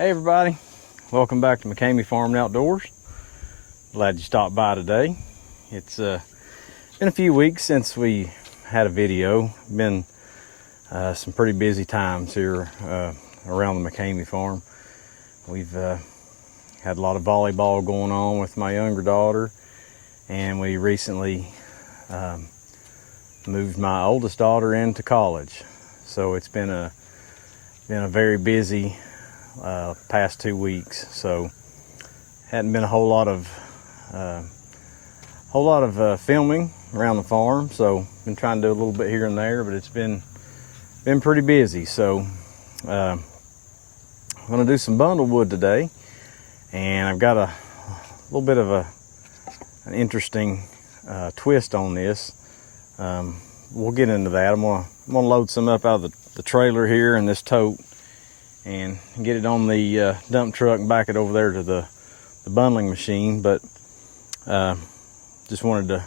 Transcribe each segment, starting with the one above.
Hey everybody, welcome back to McCamey Farm and Outdoors. Glad you stopped by today. It's been a few weeks since we had a video. Been some pretty busy times here around the McCamey farm. We've had a lot of volleyball going on with my younger daughter, and we recently moved my oldest daughter into college. So it's been a very busy past 2 weeks. So hadn't been a whole lot of filming around the farm. So been trying to do a little bit here and there, but it's been pretty busy. So I'm going to do some bundle wood today, and I've got a little bit of an interesting twist on this. We'll get into that. I'm gonna load some up out of the trailer here in this tote and get it on the dump truck and back it over there to the bundling machine. But just wanted to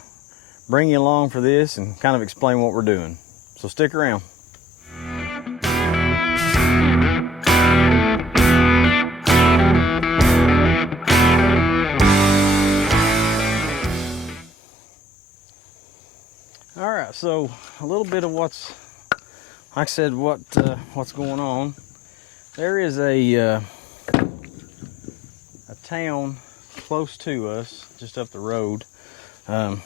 bring you along for this and kind of explain what we're doing. So stick around. All right, so a little bit of what's going on. There is a town close to us, just up the road. When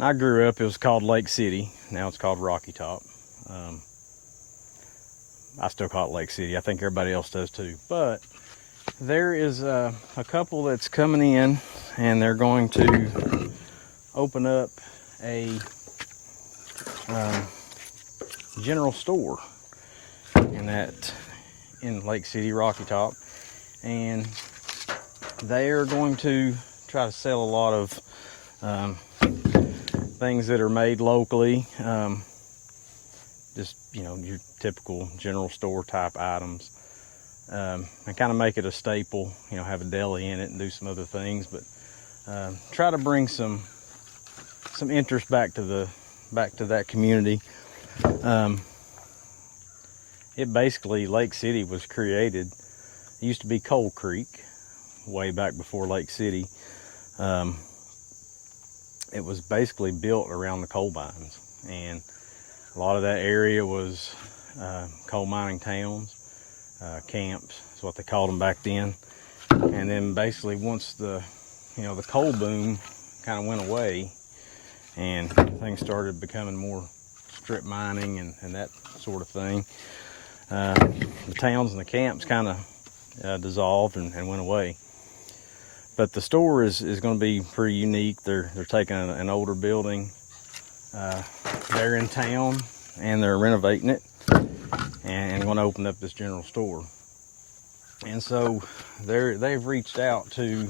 I grew up, it was called Lake City. Now it's called Rocky Top. I still call it Lake City. I think everybody else does too. But there is a couple that's coming in, and they're going to open up a general store in Lake City, Rocky Top, and they are going to try to sell a lot of things that are made locally, just your typical general store type items, and kind of make it a staple. Have a deli in it and do some other things, but try to bring some interest back to that community. It basically, Lake City was created, it used to be Coal Creek way back before Lake City. It was basically built around the coal mines, and a lot of that area was coal mining towns, camps is what they called them back then. And then basically once the coal boom kind of went away and things started becoming more strip mining and that sort of thing, the towns and the camps kind of dissolved and went away. But the store is going to be pretty unique. They're taking an older building there in town, and they're renovating it and going to open up this general store. And so they've reached out to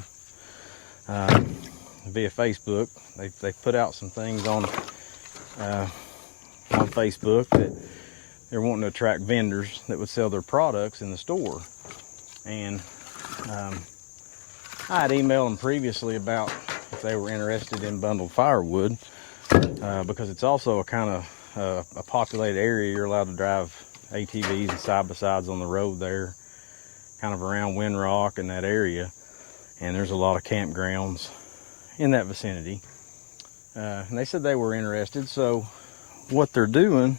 via Facebook. They've put out some things on Facebook that they're wanting to attract vendors that would sell their products in the store. And I had emailed them previously about if they were interested in bundled firewood, because it's also a kind of a populated area. You're allowed to drive ATVs and side-by-sides on the road there, kind of around Windrock and that area. And there's a lot of campgrounds in that vicinity. And they said they were interested. So what they're doing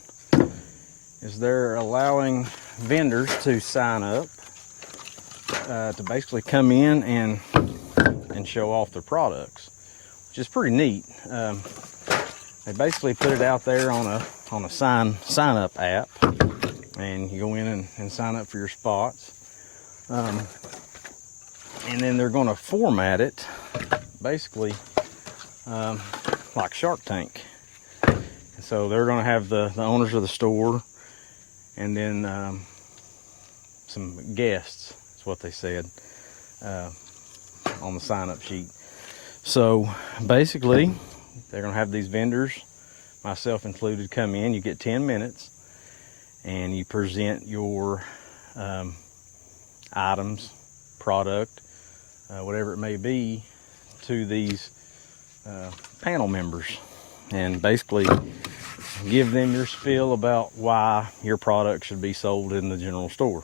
is they're allowing vendors to sign up to basically come in and show off their products, which is pretty neat. They basically put it out there on a sign up app, and you go in and sign up for your spots. And then they're going to format it basically like Shark Tank. So they're going to have the owners of the store, and then some guests, is what they said on the sign-up sheet. So basically, they're going to have these vendors, myself included, come in. You get 10 minutes, and you present your items, product, whatever it may be, to these panel members, and basically give them your spiel about why your product should be sold in the general store.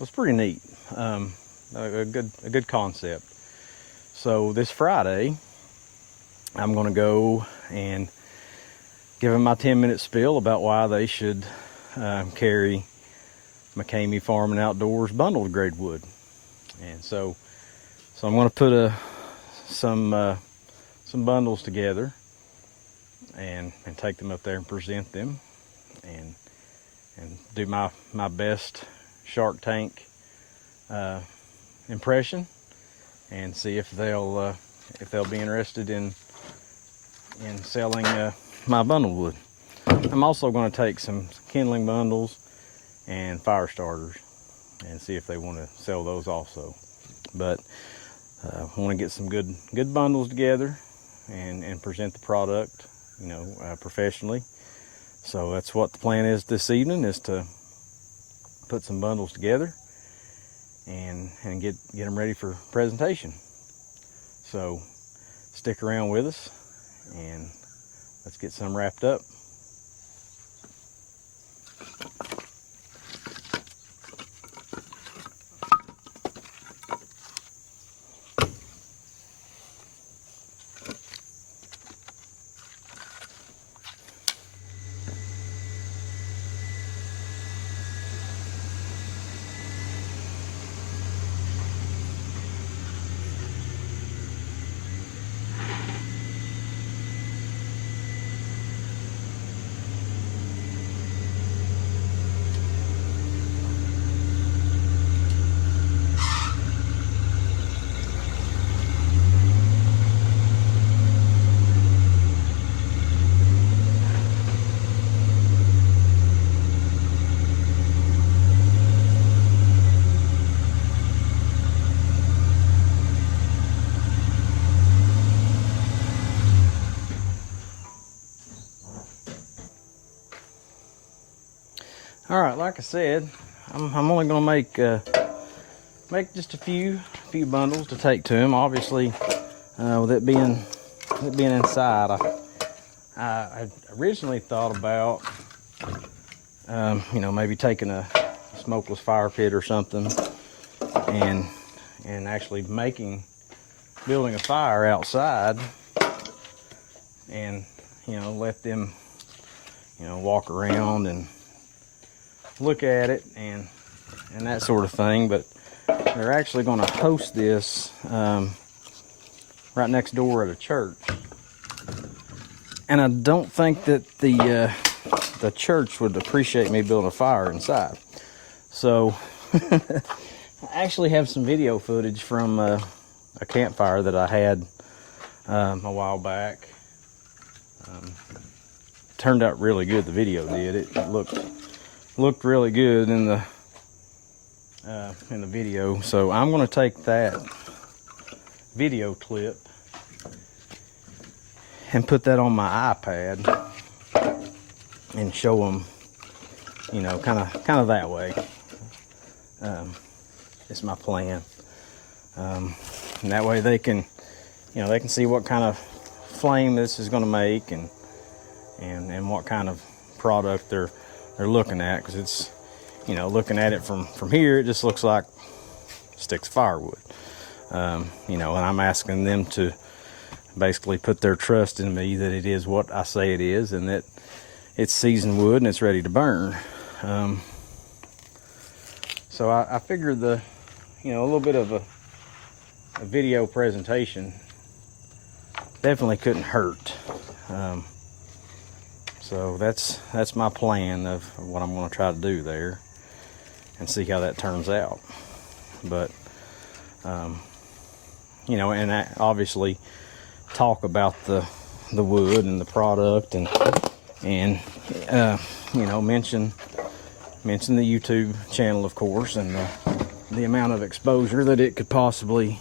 was pretty neat. A good concept. So this Friday, I'm going to go and give them my 10-minute spiel about why they should carry McCamey Farm and Outdoors bundled grade wood. And so I'm going to put some bundles together and take them up there and present them and do my best Shark Tank impression and see if they'll be interested in selling my bundle wood. I'm also going to take some kindling bundles and fire starters and see if they want to sell those also. But I want to get some good bundles together and present the product, professionally. So that's what the plan is this evening, is to put some bundles together and get them ready for presentation. So stick around with us and let's get some wrapped up. All right, like I said, I'm only going to make just a few bundles to take to him. Obviously, with it being inside, I originally thought about maybe taking a smokeless fire pit or something and actually building a fire outside and let them walk around and look at it and that sort of thing. But they're actually going to host this right next door at a church, and I don't think that the church would appreciate me building a fire inside. So I actually have some video footage from a campfire that I had a while back. Turned out really good. The video did. It looked really good in the video. So I'm going to take that video clip and put that on my iPad and show them, kind of that way. It's my plan. And that way they can see what kind of flame this is going to make and what kind of product they're looking at, because it's looking at it from here, it just looks like sticks of firewood. And I'm asking them to basically put their trust in me that it is what I say it is, and that it's seasoned wood and it's ready to burn. So I figured a little bit of a video presentation definitely couldn't hurt. So that's my plan of what I'm going to try to do there, and see how that turns out. But and I obviously talk about the wood and the product, and mention the YouTube channel, of course, and the amount of exposure that it could possibly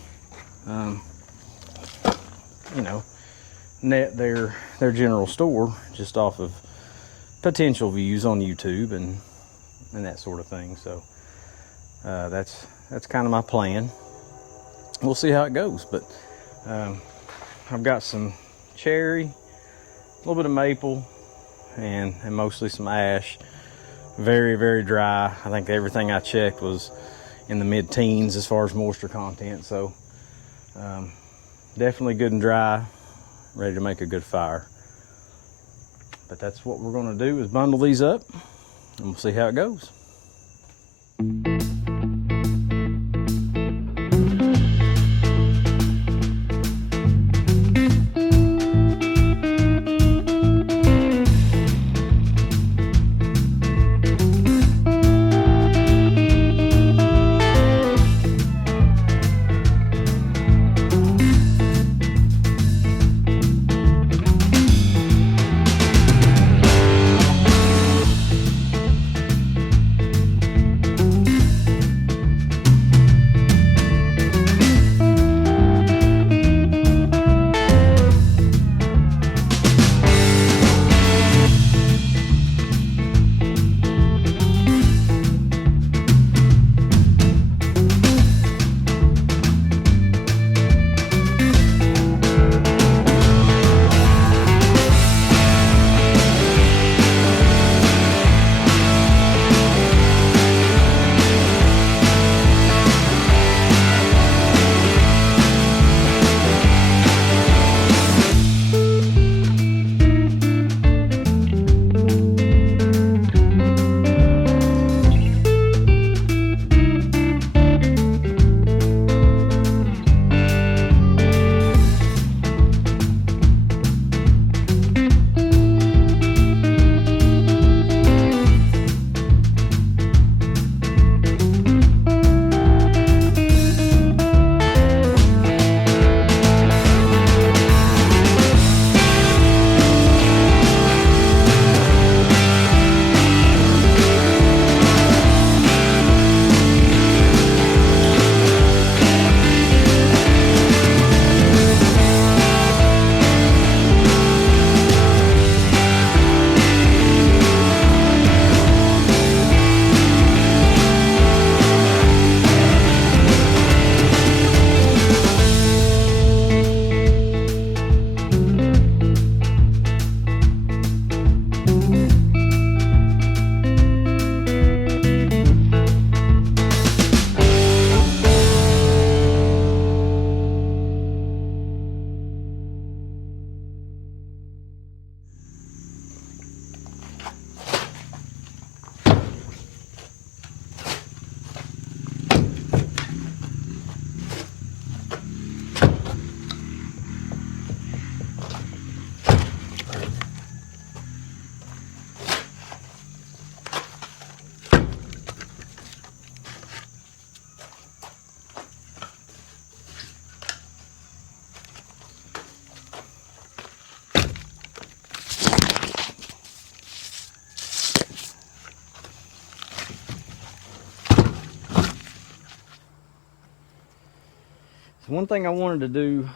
net their general store just off of potential views on YouTube and that sort of thing. So that's kind of my plan. We'll see how it goes. But I've got some cherry, a little bit of maple, and mostly some ash. Very, very dry. I think everything I checked was in the mid-teens as far as moisture content. So definitely good and dry, ready to make a good fire. But that's what we're going to do, is bundle these up, and we'll see how it goes. One thing I wanted to do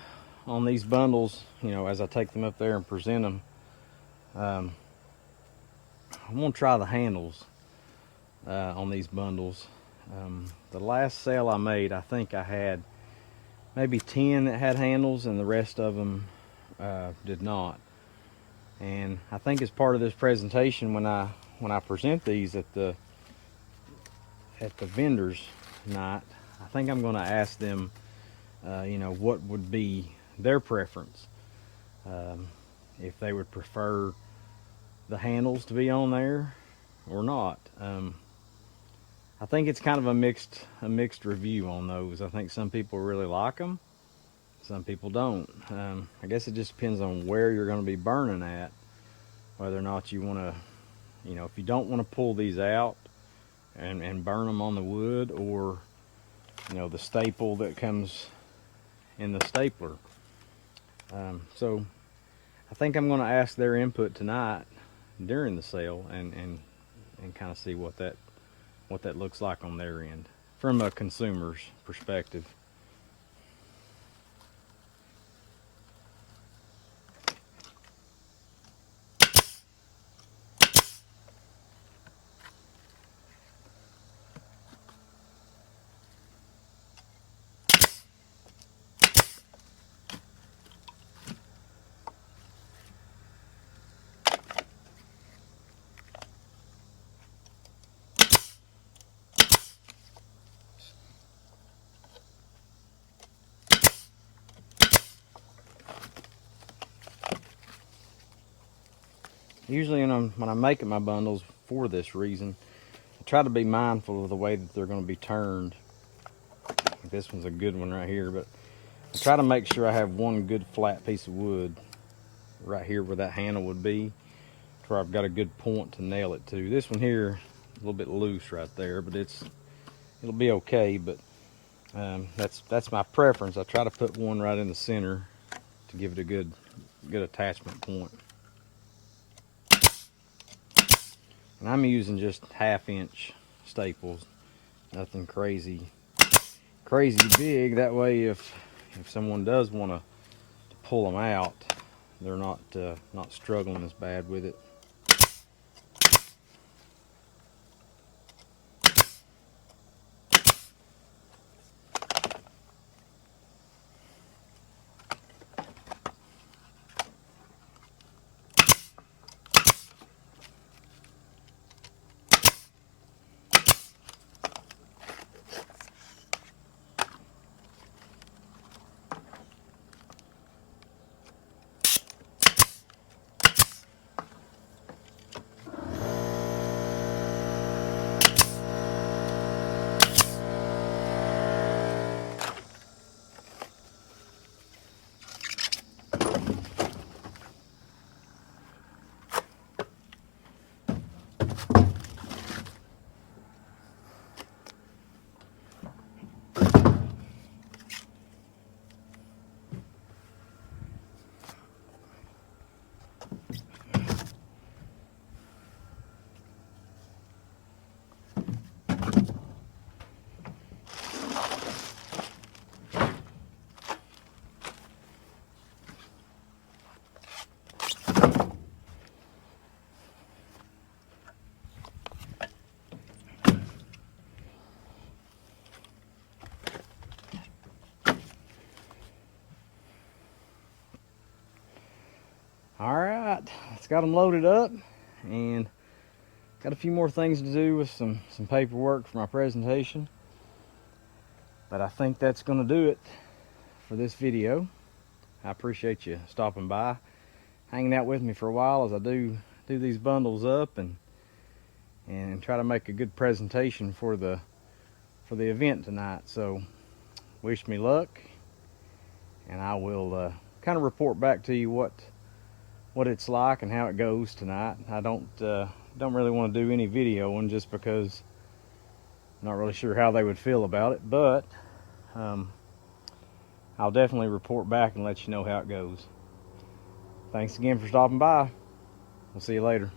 on these bundles, you know, as I take them up there and present them, I'm going to try the handles on these bundles. The last sale I made, I think I had maybe 10 that had handles, and the rest of them did not. And I think as part of this presentation, when I present these at the vendors night, I think I'm going to ask them, you know, what would be their preference, if they would prefer the handles to be on there or not. I think it's kind of a mixed review on those. I think some people really like them, some people don't. I guess it just depends on where you're going to be burning at, whether or not you want to, you know, if you don't want to pull these out and burn them on the wood, or, you know, the staple that comes in the stapler. So I think I'm going to ask their input tonight during the sale and kind of see what that looks like on their end from a consumer's perspective. usually when I'm making my bundles for this reason, I try to be mindful of the way that they're going to be turned. This one's a good one right here, but I try to make sure I have one good flat piece of wood right here where that handle would be, where I've got a good point to nail it to. This one here, a little bit loose right there, but it'll be okay. But that's my preference. I try to put one right in the center to give it a good attachment point. And I'm using just 1/2-inch staples, nothing crazy big. That way, if someone does want to pull them out, they're not struggling as bad with it. All right, it's got them loaded up, and got a few more things to do with some paperwork for my presentation. But I think that's going to do it for this video. I appreciate you stopping by, hanging out with me for a while as I do these bundles up and try to make a good presentation for the event tonight. So wish me luck, and I will kind of report back to you what it's like and how it goes tonight. I don't really want to do any videoing just because I'm not really sure how they would feel about it, but I'll definitely report back and let you know how it goes. Thanks again for stopping by. We'll see you later.